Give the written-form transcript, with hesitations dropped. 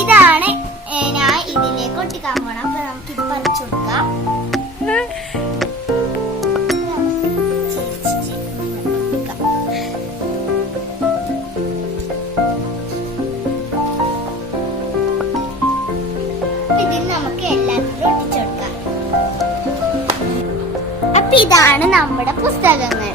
ഇതാണ് ഞാൻ ഇതിലേക്ക് ഒട്ടിക്കാൻ പോണം. അപ്പൊ നമുക്ക് ഇത് പറിച്ചു കൊടുക്കാം. ഇതിൽ നമുക്ക് എല്ലാത്തിലും ഒട്ടിച്ചു കൊടുക്കാം. അപ്പൊ ഇതാണ് നമ്മുടെ പുസ്തകങ്ങൾ.